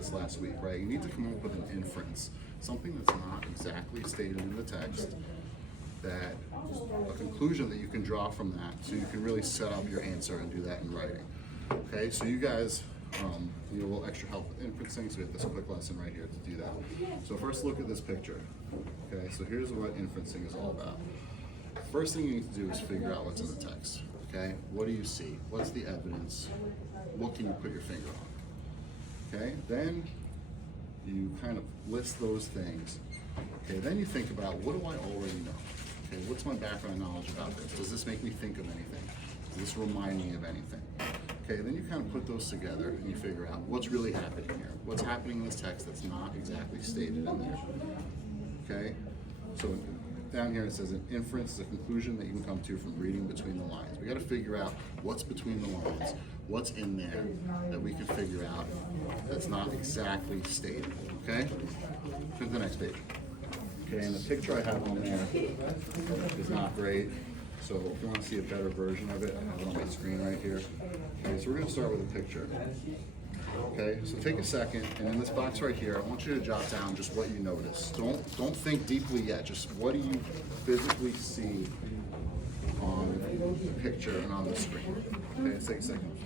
this last week, right? You need to come up with an inference, something that's not exactly stated in the text, that a conclusion that you can draw from that, so you can really set up your answer and do that in writing. Okay, so you guys need a little extra help with inferencing, so we have this quick lesson right here to do that. So first look at this picture. Okay, so here's what inferencing is all about. First thing you need to do is figure out what's in the text. Okay, what do you see? What's the evidence? What can you put your finger on? Okay, then you kind of list those things. Okay, then you think about, what do I already know? Okay, what's my background knowledge about this? Does this make me think of anything? Does this remind me of anything? Okay, then you kind of put those together and you figure out what's really happening here. What's happening in this text that's not exactly stated in there. Okay, so down here it says an inference is a conclusion that you can come to from reading between the lines. We got to figure out what's between the lines, what's in there that we can figure out that's not exactly stated. Okay, turn to the next page. Okay, and the picture I have on there is not great. So if you want to see a better version of it, I have it on my screen right here. Okay, so we're going to start with a picture. Okay, so take a second, and in this box right here, I want you to jot down just what you notice. Don't think deeply yet. Just what do you physically see on the picture and on the screen? Okay, let's take a second.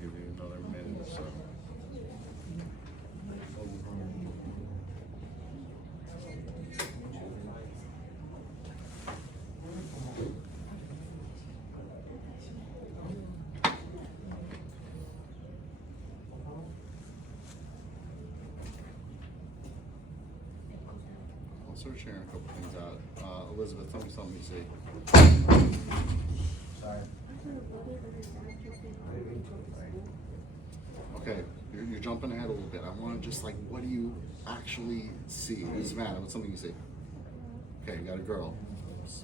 Give you another minute or so. I'll start sharing a couple things out. Elizabeth, tell me something you see. Sorry. Okay, you're jumping ahead a little bit. I want to just like, what do you actually see? What's the matter? What's something you see? Okay, you got a girl.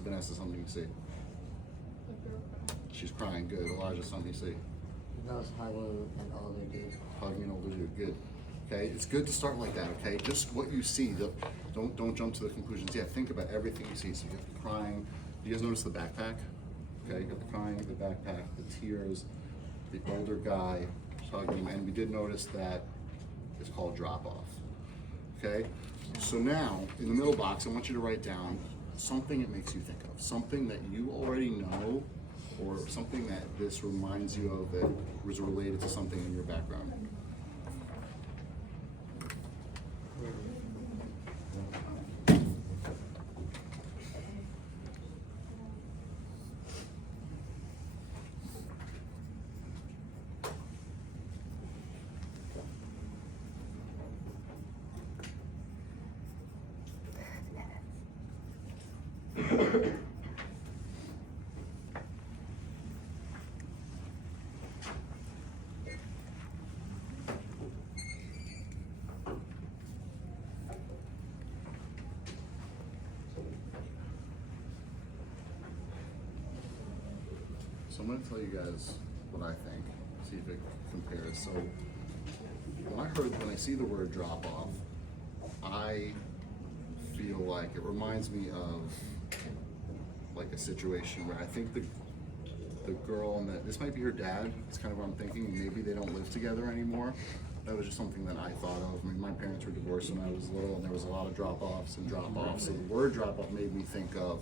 Vanessa, something you see. She's crying. Good. Elijah, something you see. Girls hugging an older dude. Hugging an older dude. Good. Okay, it's good to start like that. Okay, just what you see. Don't jump to the conclusions yet. Think about everything you see. So you got the crying. You guys notice the backpack? Okay, you got the crying, the backpack, the tears, the older guy hugging him, and we did notice that it's called drop off. Okay, so now in the middle box, I want you to write down something it makes you think of, something that you already know, or something that this reminds you of that was related to something in your background. So I'm going to tell you guys what I think, see if it compares. So when I see the word drop off, I feel like it reminds me of like a situation where I think the girl and this might be her dad. It's kind of what I'm thinking. Maybe they don't live together anymore. That was just something that I thought of. I mean, my parents were divorced when I was little, and there was a lot of drop-offs and drop-offs. So the word drop-off made me think of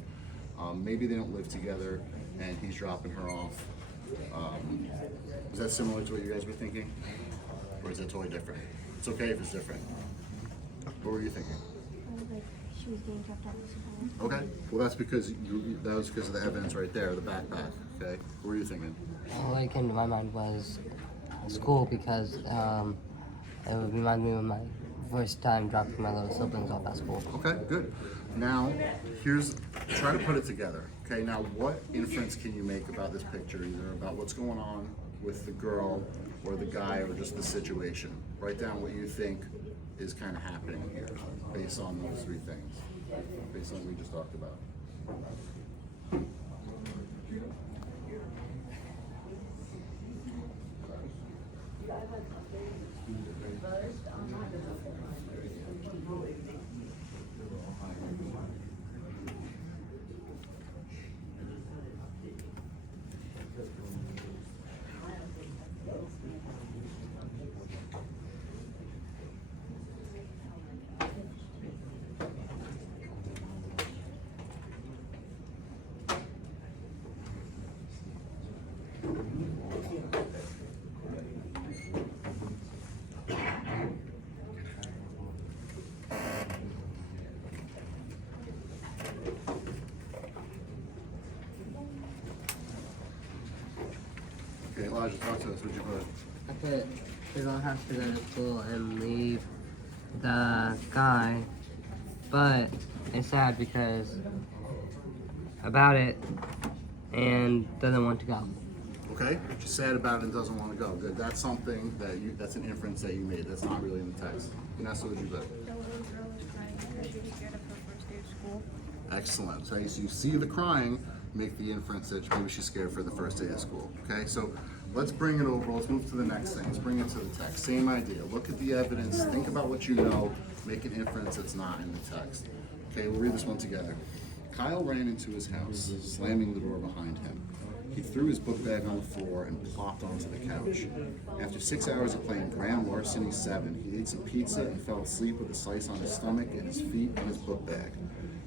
maybe they don't live together, and he's dropping her off. Is that similar to what you guys were thinking, or is that totally different? It's okay if it's different. What were you thinking? Like she was being dropped off at school. Okay. Well, that's because that was because of the evidence right there, the backpack. Okay. What were you thinking? What came to my mind was school, because it would remind me of my first time dropping my little siblings off at school. Okay, good. Now, try to put it together, Okay, now what inference can you make about this picture, either about what's going on with the girl or the guy or just the situation? Write down what you think is kind of happening here based on those three things, based on what we just talked about. Okay, Elijah, talk to us. What'd you put? I put the girl has to go to school and leave the guy, but it's sad because about it and doesn't want to go. Okay, she's sad about it and doesn't want to go. Good. That's something that's an inference that you made. That's not really in the text. Vanessa, what'd you put? The little girl was crying because she was scared of her first day of school. Excellent. So you see the crying, make the inference that maybe she's scared for the first day of school. Okay, so let's bring it over. Let's move to the next thing. Let's bring it to the text. Same idea. Look at the evidence. Think about what you know. Make an inference that's not in the text. Okay, we'll read this one together. Kyle ran into his house, slamming the door behind him. He threw his book bag on the floor and plopped onto the couch. After 6 hours of playing Grand Larceny 7, he ate some pizza and fell asleep with a slice on his stomach and his feet in his book bag.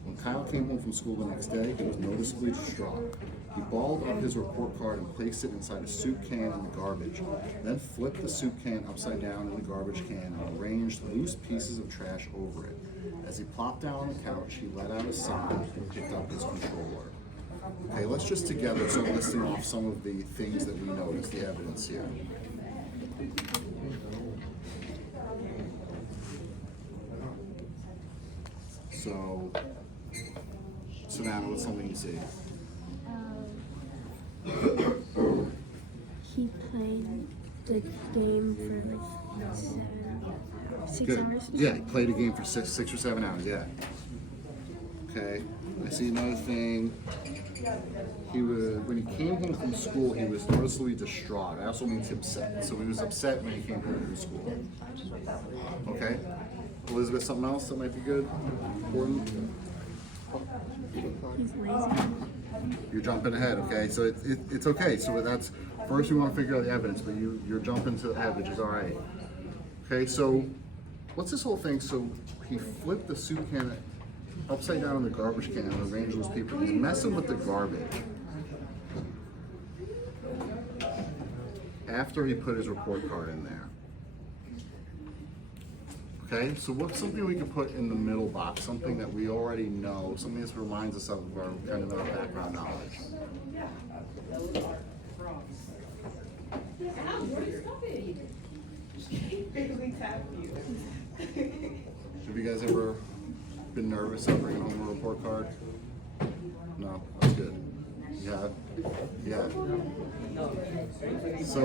When Kyle came home from school the next day, he was noticeably distraught. He balled up his report card and placed it inside a soup can in the garbage, then flipped the soup can upside down in the garbage can and arranged loose pieces of trash over it. As he plopped down on the couch, he let out a sigh and picked up his controller. Okay, let's just together start listing off some of the things that we noticed, the evidence here. So, Savannah, what's something you see? He played the game for like 6 Good. hours. Yeah, he played a game for six or 7 hours, yeah. Okay, I see another thing. When he came home from school, he was noticeably distraught. I also means upset. So he was upset when he came home from school. Okay? Elizabeth, something else that might be good? Important? He's lazy. You're jumping ahead, okay? So it's okay. So that's, first we want to figure out the evidence, but you're jumping to ahead, which is all right. Okay, so what's this whole thing? So he flipped the soup can upside down in the garbage can and arranged those people. He's messing with the garbage. After he put his report card in there. Okay, so what's something we can put in the middle box? Something that we already know, something that reminds us of our kind of our background knowledge. Have you guys ever been nervous about bringing home a report card? No, that's good. Yeah, yeah. So,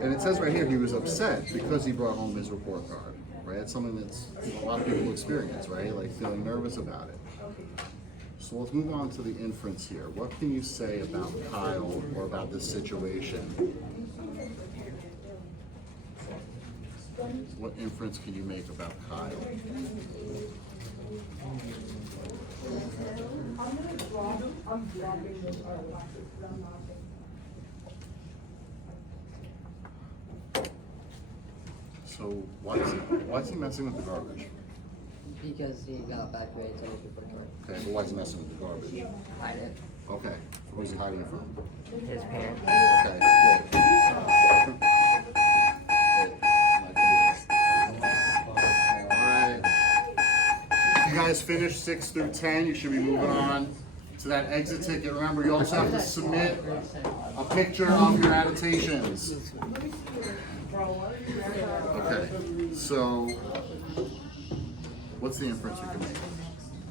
and it says right here he was upset because he brought home his report card, right? It's something that's a lot of people experience, right? Like feeling nervous about it. So let's move on to the inference here. What can you say about Kyle or about this situation? What inference can you make about Kyle? So why is he messing with the garbage? Because he got bad grades on his report card. Okay, but why is he messing with the garbage? Hide it. Okay, so where's he hiding it from? His parents. Okay, good. Alright. You guys finished 6 through 10, you should be moving on to that exit ticket. Remember, you also have to submit a picture of your annotations. Okay, so what's the inference we can make?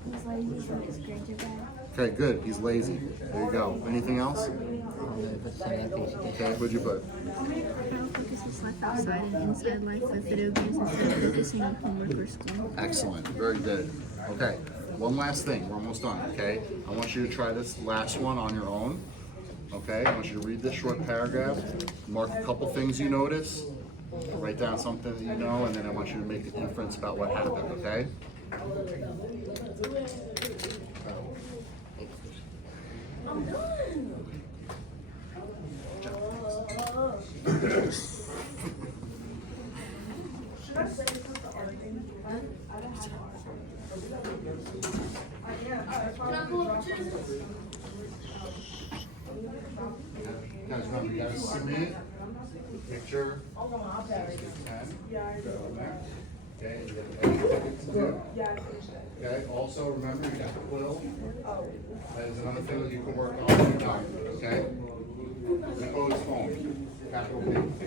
He's lazy, so his grades are bad. Okay, good. He's lazy. There you go. Anything else? Okay, what'd you put? Kyle focuses life outside and inside life with video games instead of focusing on homework or school. Excellent. Very good. Okay, one last thing. We're almost done, okay? I want you to try this last one on your own. Okay, I want you to read this short paragraph, mark a couple things you notice, write down something that you know, and then I want you to make an inference about what happened, okay? Guys, remember, you gotta submit picture 6 to 10. Okay, and you got the edit to do. Okay, also remember you got the quill. That is another thing that you can work on anytime, okay? Compose phone, capital P.